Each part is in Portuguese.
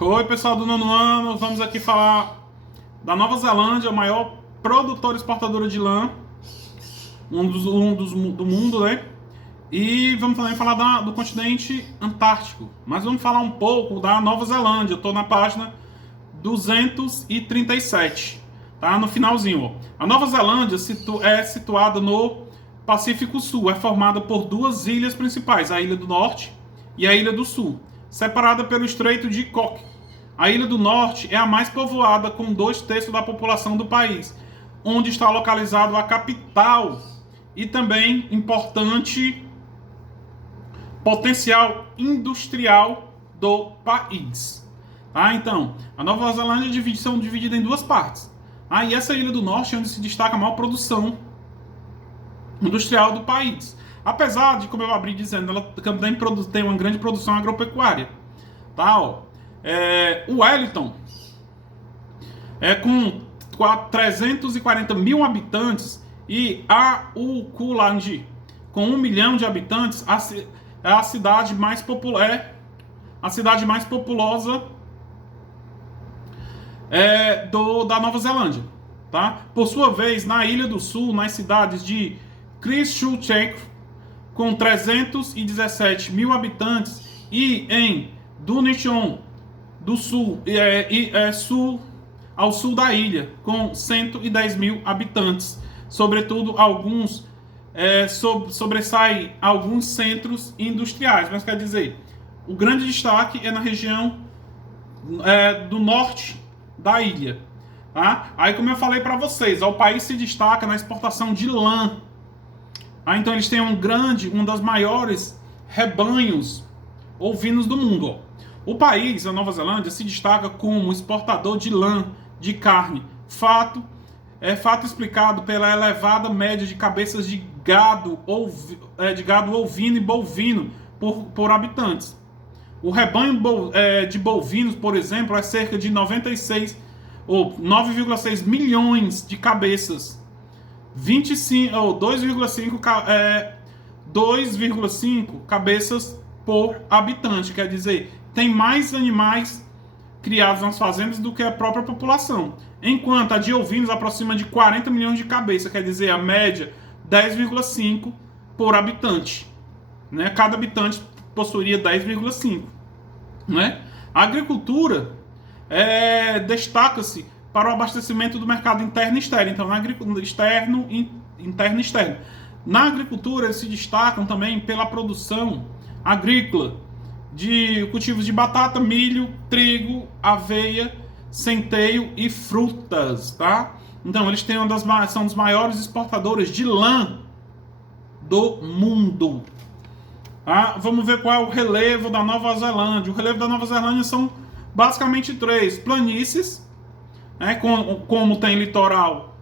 Oi, pessoal do nono ano, vamos aqui falar da Nova Zelândia, o maior produtor e exportador de lã, do mundo, né? E vamos também falar do continente antártico, mas vamos falar um pouco da Nova Zelândia. Eu estou na página 237, tá? No finalzinho, ó. A Nova Zelândia é situada no Pacífico Sul, é formada por duas ilhas principais, a Ilha do Norte e a Ilha do Sul, separada pelo Estreito de Cook. A Ilha do Norte é a mais povoada, com 2/3 da população do país, onde está localizado a capital e também importante potencial industrial do país. Tá? Então, a Nova Zelândia são divididas em duas partes. E essa Ilha do Norte é onde se destaca a maior produção industrial do país. Apesar de, como eu abri dizendo, ela também tem uma grande produção agropecuária. Tá? O Wellington com 340 mil habitantes e a Auckland com 1 milhão de habitantes é a cidade mais populosa da Nova Zelândia. Tá? Por sua vez, na Ilha do Sul, nas cidades de Christchurch, com 317 mil habitantes, e em Dunedin do Sul, ao sul da ilha, com 110 mil habitantes. Sobretudo, sobressaem alguns centros industriais. Mas quer dizer, o grande destaque é na região do norte da ilha. Tá? Aí, como eu falei para vocês, o país se destaca na exportação de lã. Então, eles têm um dos maiores rebanhos ovinos do mundo. Ó. O país, a Nova Zelândia, se destaca como exportador de lã, de carne. Fato explicado pela elevada média de cabeças de gado ovino e bovino por habitantes. O rebanho de bovinos, por exemplo, é cerca de 9,6 milhões de cabeças. 2,5 cabeças por habitante. Quer dizer, tem mais animais criados nas fazendas do que a própria população. Enquanto a de ovinos aproxima de 40 milhões de cabeças, quer dizer, a média 10,5 por habitante. Né? Cada habitante possuiria 10,5. Né? A agricultura destaca-se para o abastecimento do mercado interno e externo. Então, interno e externo. Na agricultura, eles se destacam também pela produção agrícola de cultivos de batata, milho, trigo, aveia, centeio e frutas, tá? Então, eles são os maiores exportadores de lã do mundo. Tá? Vamos ver qual é o relevo da Nova Zelândia. O relevo da Nova Zelândia são basicamente 3: planícies, né? Como tem litoral,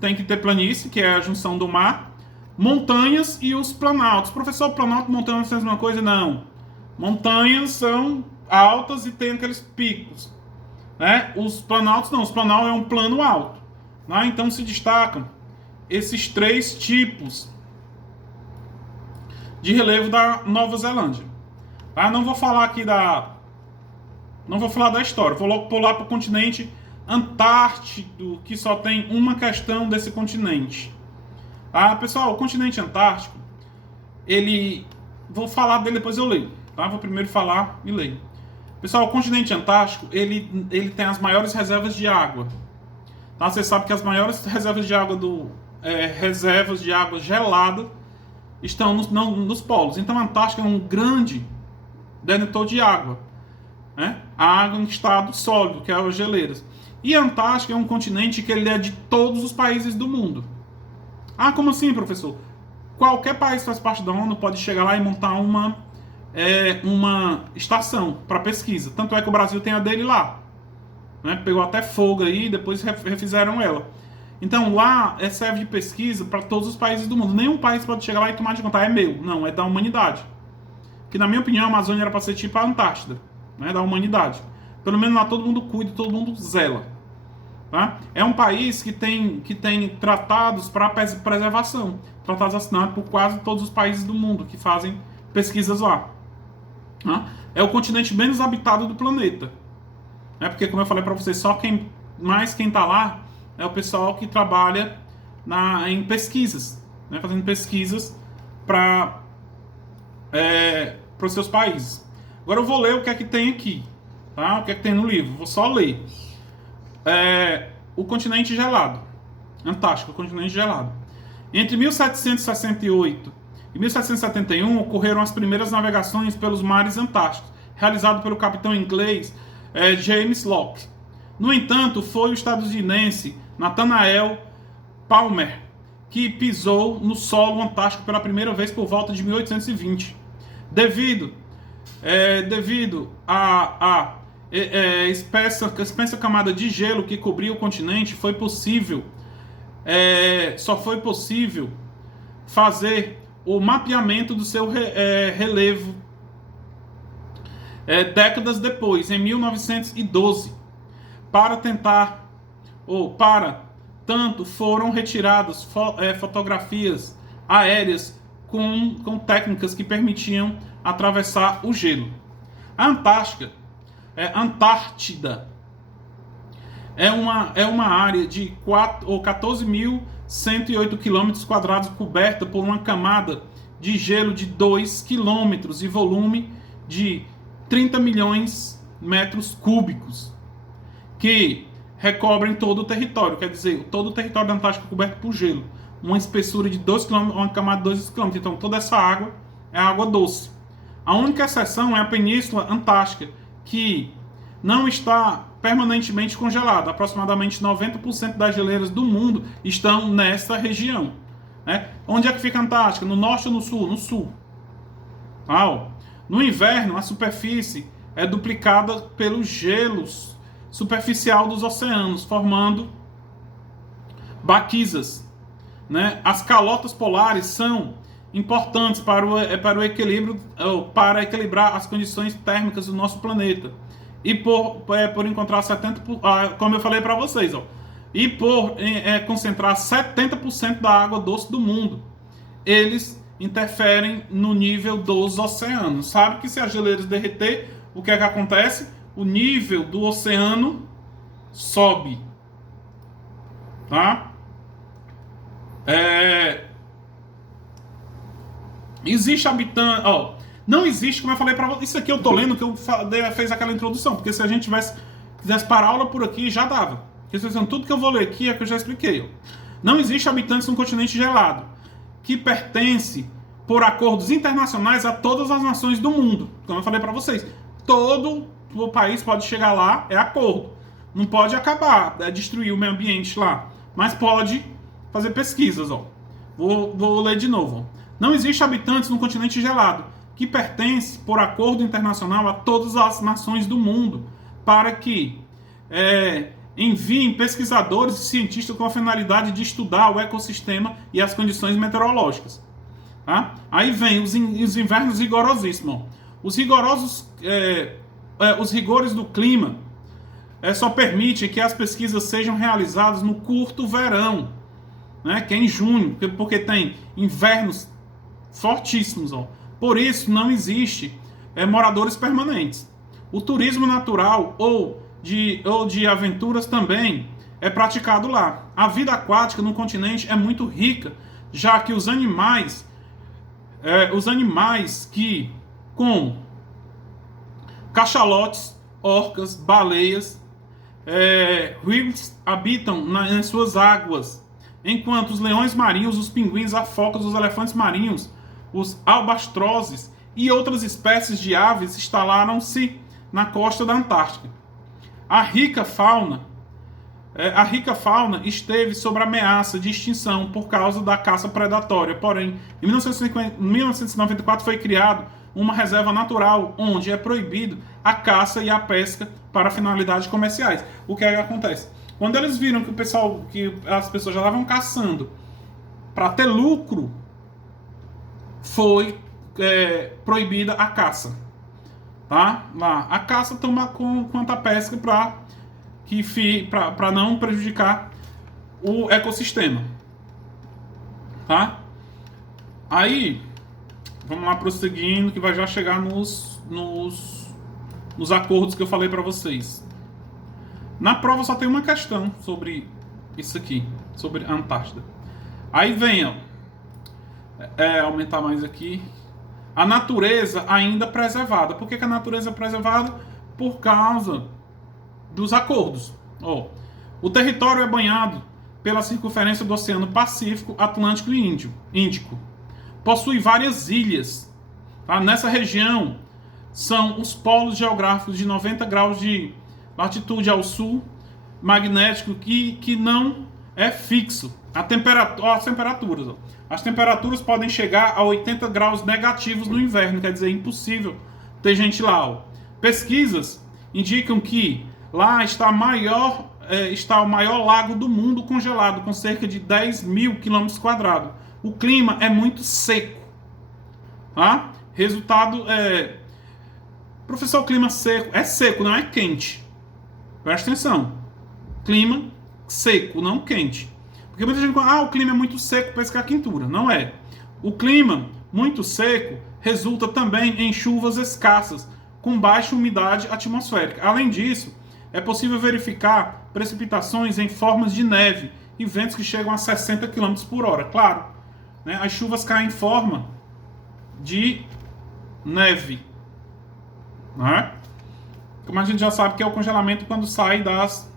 tem que ter planície, que é a junção do mar, montanhas e os planaltos. Professor, planalto e montanha não são a mesma coisa? Não. Montanhas são altas e tem aqueles picos. Né? Os planaltos não, os planaltos é um plano alto. Né? Então se destacam esses 3 tipos de relevo da Nova Zelândia. Tá? Não vou falar aqui Não vou falar da história, vou logo pular para o continente Antártico, que só tem uma questão desse continente. Pessoal, o continente Antártico, vou falar dele, depois eu leio. Tá? Vou primeiro falar e leio. Pessoal, o continente Antártico, ele tem as maiores reservas de água. Tá? Você sabe que as maiores reservas de água reservas de água gelada estão nos polos. Então, a Antártica é um grande detentor de água. Né? A água em estado sólido, que é as geleiras. E a Antártica é um continente que ele é de todos os países do mundo. Como assim, professor? Qualquer país que faz parte da ONU pode chegar lá e montar uma estação para pesquisa. Tanto é que o Brasil tem a dele lá. Né? Pegou até fogo aí e depois refizeram ela. Então lá serve de pesquisa para todos os países do mundo. Nenhum país pode chegar lá e tomar de conta, é meu. Não, é da humanidade. Que na minha opinião a Amazônia era para ser tipo a Antártida. Né? Da humanidade. Pelo menos lá todo mundo cuida, todo mundo zela. Tá? É um país que tem tratados para preservação. Tratados assinados por quase todos os países do mundo que fazem pesquisas lá. Tá? É o continente menos habitado do planeta. né? Porque, como eu falei para vocês, só quem está lá é o pessoal que trabalha em pesquisas, né? Fazendo pesquisas para os seus países. Agora eu vou ler o que é que tem aqui, tá? O que é que tem no livro. Vou só ler. O continente gelado. Antártica, o continente gelado. Entre 1768 e 1771 ocorreram as primeiras navegações pelos mares antárticos, realizado pelo capitão inglês James Locke. No entanto, foi o estadunidense Nathaniel Palmer que pisou no solo antártico pela primeira vez por volta de 1820. Devido à espessa camada de gelo que cobria o continente, só foi possível fazer o mapeamento do seu relevo décadas depois, em 1912. Para tanto, foram retiradas fotografias aéreas com técnicas que permitiam atravessar o gelo. A Antártida é uma área de 14.108 km² coberta por uma camada de gelo de 2 km e volume de 30 milhões de metros cúbicos, que recobrem todo o território. Quer dizer, todo o território da Antártica é coberto por gelo. Uma espessura de 2 km, uma camada de 2 km. Então, toda essa água é água doce. A única exceção é a Península Antártica, que não está permanentemente congelada. Aproximadamente 90% das geleiras do mundo estão nessa região. Né? Onde é que fica a Antártica? No norte ou no sul? No sul. No inverno, a superfície é duplicada pelos gelos superficial dos oceanos, formando baquisas. Né? As calotas polares são importantes para o equilíbrio, para equilibrar as condições térmicas do nosso planeta. E por encontrar 70%, como eu falei para vocês, e por concentrar 70% da água doce do mundo, eles interferem no nível dos oceanos. Sabe que se as geleiras derreter, o que é que acontece? O nível do oceano sobe. Tá? Existe habitante. Não existe, como eu falei para vocês. Isso aqui eu tô lendo que eu fez aquela introdução. Porque se a gente quisesse parar a aula por aqui, já dava. Porque tudo que eu vou ler aqui é que eu já expliquei. Não existe habitantes no continente gelado, que pertence por acordos internacionais a todas as nações do mundo. Como eu falei para vocês, todo o país pode chegar lá, é acordo. Não pode acabar, destruir o meio ambiente lá, mas pode fazer pesquisas. Vou ler de novo. Não existe habitantes no continente gelado, que pertence por acordo internacional a todas as nações do mundo, para que enviem pesquisadores e cientistas com a finalidade de estudar o ecossistema e as condições meteorológicas. Tá? Aí vem os invernos rigorosíssimos. Os rigores do clima só permitem que as pesquisas sejam realizadas no curto verão, né, que é em junho, porque tem invernos fortíssimos. Por isso não existe moradores permanentes. O turismo natural ou de aventuras também é praticado lá. A vida aquática no continente é muito rica, já que os animais como cachalotes, orcas, baleias, rios habitam nas suas águas, enquanto os leões marinhos, os pinguins, as focas, os elefantes marinhos, os albatrozes e outras espécies de aves instalaram-se na costa da Antártica. A rica fauna esteve sob ameaça de extinção por causa da caça predatória. Porém, em 1994 foi criado uma reserva natural onde é proibido a caça e a pesca para finalidades comerciais. O que é que acontece? Quando eles viram que as pessoas já estavam caçando para ter lucro, foi proibida a caça. Tá? Lá, a caça toma quanto a pesca para não prejudicar o ecossistema. Tá? Aí, vamos lá prosseguindo, que vai já chegar nos acordos que eu falei para vocês. Na prova só tem uma questão sobre isso aqui, sobre a Antártida. Aí vem, ó, aumentar mais aqui. A natureza ainda preservada. Por que a natureza é preservada? Por causa dos acordos. Ó, o território é banhado pela circunferência do Oceano Pacífico, Atlântico e Índico. Possui várias ilhas. Tá? Nessa região são os polos geográficos de 90 graus de latitude ao sul, magnético, que não é fixo. As temperaturas. Ó. As temperaturas podem chegar a 80 graus negativos no inverno, quer dizer, impossível ter gente lá. Ó. Pesquisas indicam que lá está o maior lago do mundo congelado, com cerca de 10 mil quilômetros quadrados. O clima é muito seco. Tá? Resultado é... Professor, clima seco. É seco, não é quente. Presta atenção. Clima seco, não quente. Porque muita gente fala, o clima é muito seco, pescar quentura. Não é. O clima muito seco resulta também em chuvas escassas, com baixa umidade atmosférica. Além disso, é possível verificar precipitações em formas de neve e ventos que chegam a 60 km por hora. Claro, né, as chuvas caem em forma de neve. Né? Como a gente já sabe que é o congelamento quando sai das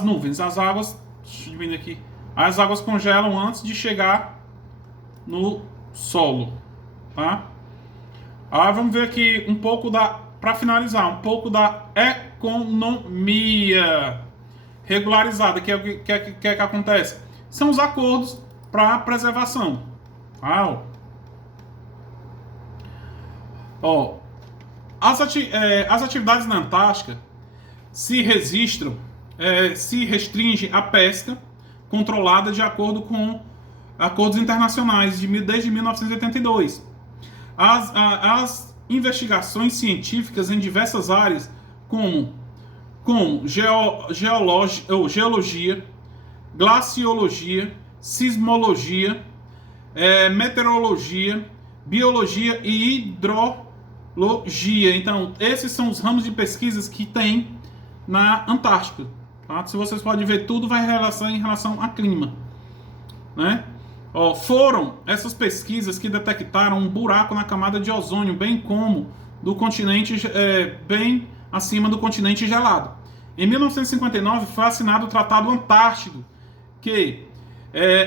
nuvens. As águas, deixa eu vir aqui, as águas congelam antes de chegar no solo, tá? Vamos ver aqui um pouco para finalizar, um pouco da economia regularizada, que é o que acontece? São os acordos para preservação. As atividades na Antártica se restringe à pesca controlada de acordo com acordos internacionais desde 1982. As investigações científicas em diversas áreas, como geologia, glaciologia, sismologia, meteorologia, biologia e hidrologia. Então, esses são os ramos de pesquisas que tem na Antártica. Tá? Se vocês podem ver, tudo vai em relação a clima. Né? Foram essas pesquisas que detectaram um buraco na camada de ozônio, bem como do continente, bem acima do continente gelado. Em 1959 foi assinado o Tratado Antártico, que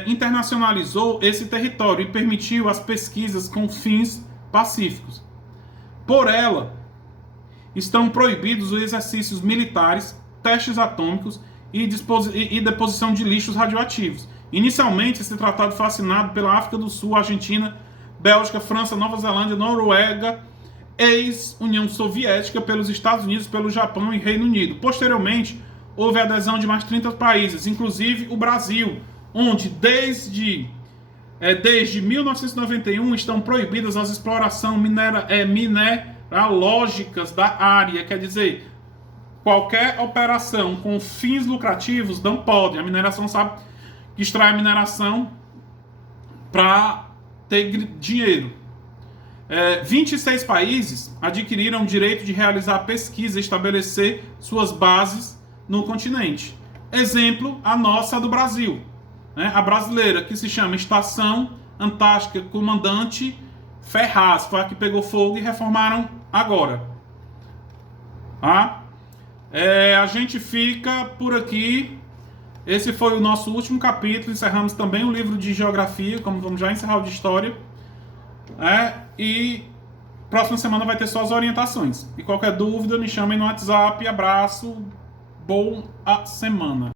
internacionalizou esse território e permitiu as pesquisas com fins pacíficos. Por ela, estão proibidos os exercícios militares, testes atômicos e deposição de lixos radioativos. Inicialmente, esse tratado foi assinado pela África do Sul, Argentina, Bélgica, França, Nova Zelândia, Noruega, ex-União Soviética, pelos Estados Unidos, pelo Japão e Reino Unido. Posteriormente, houve adesão de mais 30 países, inclusive o Brasil, onde desde 1991 estão proibidas as explorações mineralógicas da área. Quer dizer, qualquer operação com fins lucrativos não pode. A mineração sabe que extrai a mineração para ter dinheiro. 26 países adquiriram o direito de realizar pesquisa e estabelecer suas bases no continente. Exemplo, a nossa do Brasil. A brasileira, que se chama Estação Antártica Comandante Ferraz, foi a que pegou fogo e reformaram agora. A gente fica por aqui. Esse foi o nosso último capítulo. Encerramos também o livro de geografia, como vamos já encerrar o de história. E próxima semana vai ter só as orientações. E qualquer dúvida, me chamem no WhatsApp. Abraço, boa semana.